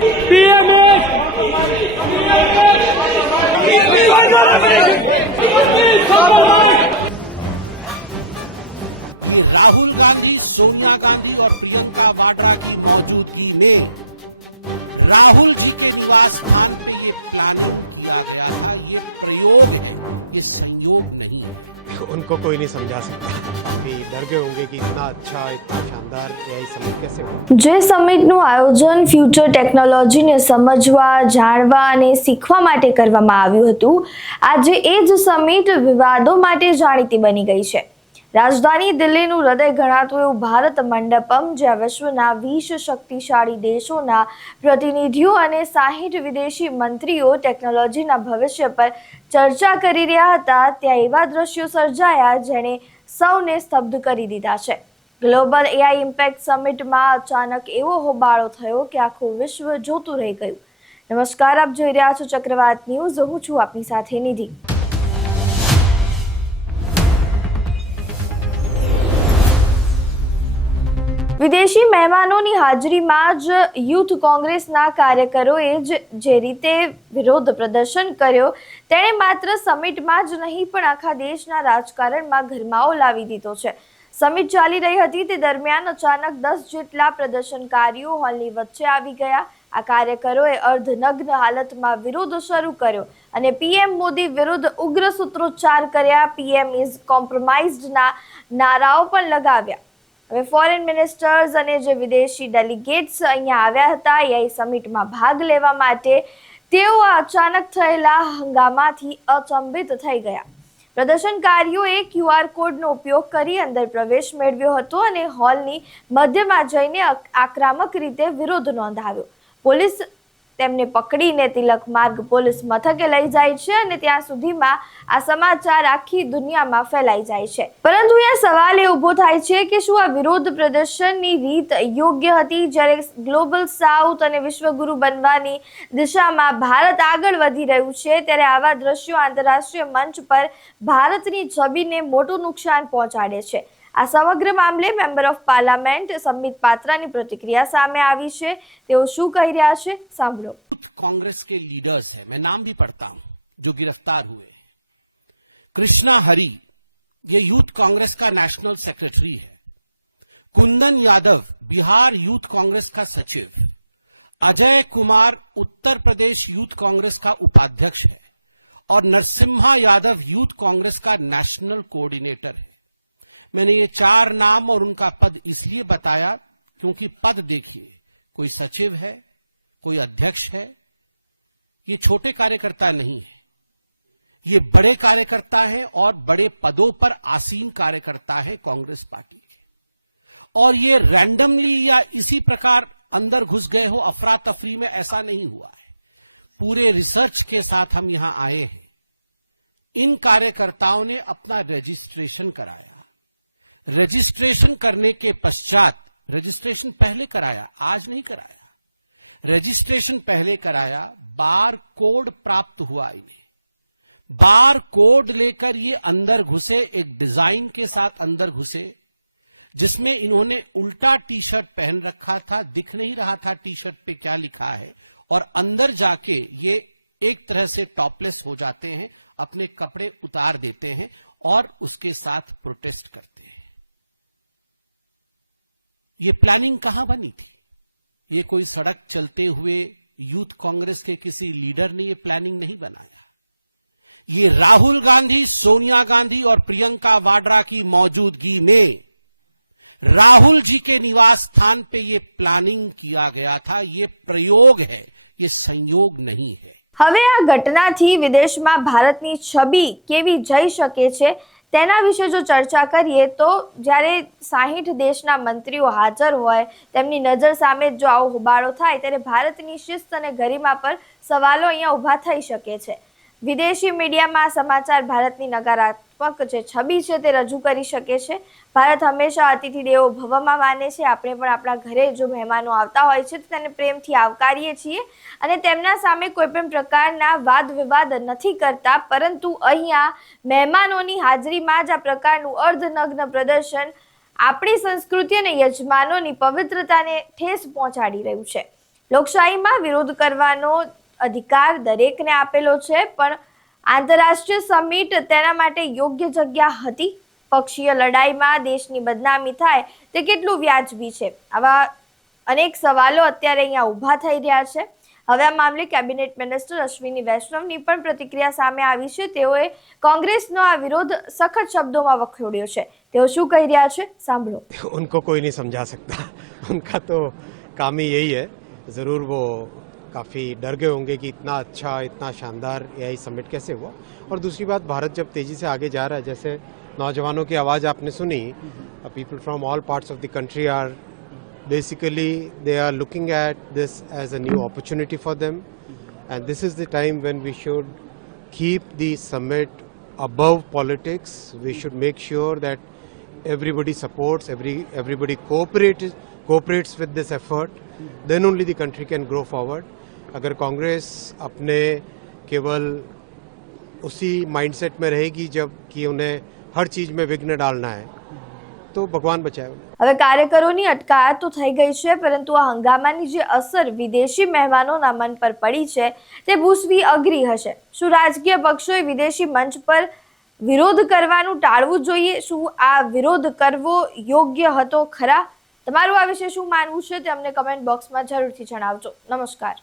ये राहुल गांधी, सोनिया गांधी और प्रियंका वाड्रा की मौजूदगी में राहुल जी के निवास स्थान पे ये प्लानिंग किया गया था। ये प्रयोग है, ये संयोग नहीं है। જે સમિટનું આયોજન ફ્યુચર ટેકનોલોજીને સમજવા, જાણવા અને શીખવા માટે કરવામાં આવ્યું હતું, આજે એ જ સમિટ વિવાદો માટે જાણીતી બની ગઈ છે। રાજધાની દિલ્હીનું હૃદય ગણાતું એવું ભારત મંડપમ, જ્યાં વિશ્વના 20 શક્તિશાળી દેશોના પ્રતિનિધિઓ અને 60 વિદેશી મંત્રીઓ ટેકનોલોજીના ભવિષ્ય પર ચર્ચા કરી રહ્યા હતા, ત્યાં એવા દ્રશ્યો સર્જાયા જેણે સૌને સ્તબ્ધ કરી દીધા છે। ગ્લોબલ એઆઈ ઇમ્પેક્ટ સમિટમાં અચાનક એવો હોબાળો થયો કે આખું વિશ્વ જોતું રહી ગયું। નમસ્કાર, આપ જોઈ રહ્યા છો ચક્રવાત ન્યૂઝ। હું છું આપની સાથે નિધિ। વિદેશી મહેમાનોની હાજરીમાં જ યુથ કોંગ્રેસના કાર્યકરોએ જે રીતે વિરોધ પ્રદર્શન કર્યો, તેણે માત્ર સમિટમાં જ નહીં પણ આખા દેશના રાજકારણમાં ગરમાવો લાવી દીધો છે। સમિટ ચાલી રહી હતી તે દરમિયાન અચાનક 10 જેટલા પ્રદર્શનકારીઓ હોલની વચ્ચે આવી ગયા। આ કાર્યકરોએ અર્ધનગ્ન હાલતમાં વિરોધ શરૂ કર્યો અને પીએમ મોદી વિરુદ્ધ ઉગ્ર સૂત્રોચ્ચાર કર્યા। પીએમ ઇઝ કોમ્પ્રોમાઇઝડના નારાઓ પણ લગાવ્યા। હવે ફોરેન મિનિસ્ટર્સ અને જે વિદેશી ડેલિગેટ્સ અહીંયા આવ્યા હતા એઆઈ સમિટમાં ભાગ લેવા માટે, તેઓ અચાનક થયેલા હંગામાથી અચંબિત થઈ ગયા। પ્રદર્શનકારીઓએ QR કોડનો ઉપયોગ કરી અંદર પ્રવેશ મેળવ્યો હતો અને હોલની મધ્યમાં જઈને આક્રમક રીતે વિરોધ નોંધાવ્યો। પોલીસ તેમને પકડીને તિલક માર્ગ પોલીસ મથકે લઈ જાય છે અને ત્યાં સુધીમાં આ સમાચાર આખી દુનિયામાં ફેલાઈ જાય છે। પરંતુ અહીંયા સવાલ એ ઊભો થાય છે કે શું આ વિરોધ પ્રદર્શનની રીત યોગ્ય હતી? જ્યારે ગ્લોબલ સાઉથ અને વિશ્વગુરુ બનવાની દિશામાં ભારત આગળ વધી રહ્યું છે, ત્યારે આવા દ્રશ્યો આંતરરાષ્ટ્રીય મંચ પર ભારતની છબીને મોટું નુકસાન પહોંચાડે છે। આ સમગ્ર મામલે મેમ્બર ઓફ પાર્લામેન્ટ સંબિત પાત્રાની प्रतिक्रिया सामे આવી છે। તેઓ શું કહી રહ્યા છે, સાંભળો। यूथ कांग्रेस के लीडर्स हैं, मैं नाम भी पढ़ता हूं, जो गिरफ्तार हुए। कृष्णा हरी, ये यूथ कांग्रेस का नेशनल सेक्रेटरी है। कुंदन यादव, बिहार यूथ कांग्रेस का सचिव। अजय कुमार, उत्तर प्रदेश यूथ कांग्रेस का उपाध्यक्ष है। और नरसिम्हा यादव यूथ कांग्रेस का नेशनल कोऑर्डिनेटर है। मैंने ये 4 नाम और उनका पद इसलिए बताया क्योंकि पद देखिए, कोई सचिव है, कोई अध्यक्ष है। ये छोटे कार्यकर्ता नहीं है, ये बड़े कार्यकर्ता हैं और बड़े पदों पर आसीन कार्यकर्ता हैं कांग्रेस पार्टी के। और ये रैंडमली या इसी प्रकार अंदर घुस गए हो अफरा तफरी में, ऐसा नहीं हुआ है। पूरे रिसर्च के साथ हम यहां आए हैं। इन कार्यकर्ताओं ने अपना रजिस्ट्रेशन कराया। रजिस्ट्रेशन करने के पश्चात, रजिस्ट्रेशन पहले कराया, आज नहीं कराया, रजिस्ट्रेशन पहले कराया, बार कोड प्राप्त हुआ इन्हें। बार कोड लेकर ये अंदर घुसे, एक डिजाइन के साथ अंदर घुसे, जिसमें इन्होंने उल्टा टी शर्ट पहन रखा था, दिख नहीं रहा था टी शर्ट पे क्या लिखा है। और अंदर जाके ये एक तरह से टॉपलेस हो जाते हैं, अपने कपड़े उतार देते हैं और उसके साथ प्रोटेस्ट करते हैं। ये प्लानिंग कहां बनी थी? ये कोई सड़क चलते हुए यूथ कांग्रेस के किसी लीडर ने ये प्लानिंग नहीं बनाया। ये राहुल गांधी, सोनिया गांधी और प्रियंका वाड्रा की मौजूदगी में राहुल जी के निवास स्थान पे ये प्लानिंग किया गया था। ये प्रयोग है, ये संयोग नहीं है। હવે આ ઘટનાથી વિદેશમાં ભારતની છબી કેવી જઈ શકે છે તેના વિશે જો ચર્ચા કરીએ તો જ્યારે 60 દેશના મંત્રીઓ હાજર હોય, તેમની નજર સામે જો આવો હોબાળો થાય, ત્યારે ભારતની શિસ્ત અને ગરિમા પર સવાલો અહીંયા ઊભા થઈ શકે છે। વિદેશી મીડિયામાં સમાચાર ભારતની નકારાત્મક જે છબી છે તે રજૂ કરી શકે છે। ભારત હંમેશા અતિથિ દેવો ભવમાં માને છે। આપણે પણ આપણા ઘરે જો મહેમાનો આવતા હોય છે તો તેને પ્રેમથી આવકારીએ છીએ અને તેમના સામે કોઈ પણ પ્રકારના વાદ વિવાદ નથી કરતા, પરંતુ અહીંયા મહેમાનોની હાજરીમાં જ આ પ્રકારનું અર્ધનગ્ન પ્રદર્શન આપણી સંસ્કૃતિ અને યજમાનોની પવિત્રતાને ઠેસ પહોંચાડી રહ્યું છે। લોકશાહીમાં વિરોધ કરવાનો અધિકાર દરેકને આપેલો છે, પણ આંતરરાષ્ટ્રીય સમિટ તેના માટે યોગ્ય જગ્યા હતી? પક્ષીય લડાઈમાં દેશની બદનામી થાય તે કેટલું વ્યાજબી છે? આવા અનેક સવાલો અત્યારે અહીંયા ઊભા થઈ રહ્યા છે. હવે આ મામલે કેબિનેટ મિનિસ્ટર અશ્વિની વૈષ્ણવની પણ પ્રતિક્રિયા સામે આવી છે. તેઓએ કોંગ્રેસનો આ વિરોધ સખત શબ્દોમાં વખોડ્યો છે. તેઓ શું કહી રહ્યા છે, સાંભળો. હવે કાર્યકરોની અટકાયત તો થઈ ગઈ છે, પરંતુ આ હંગામાની જે અસર વિદેશી મહેમાનોના મન પર પડી છે તે ભૂસવી અઘરી હશે. શું રાજકીય પક્ષોએ વિદેશી મંચ પર વિરોધ કરવાનું ટાળવું જોઈએ? શું આ વિરોધ કરવો યોગ્ય હતો ખરા? તમારું આ વિશે શું માનવું છે તે અમને કમેન્ટ બોક્સમાં જરૂરથી જણાવજો. નમસ્કાર.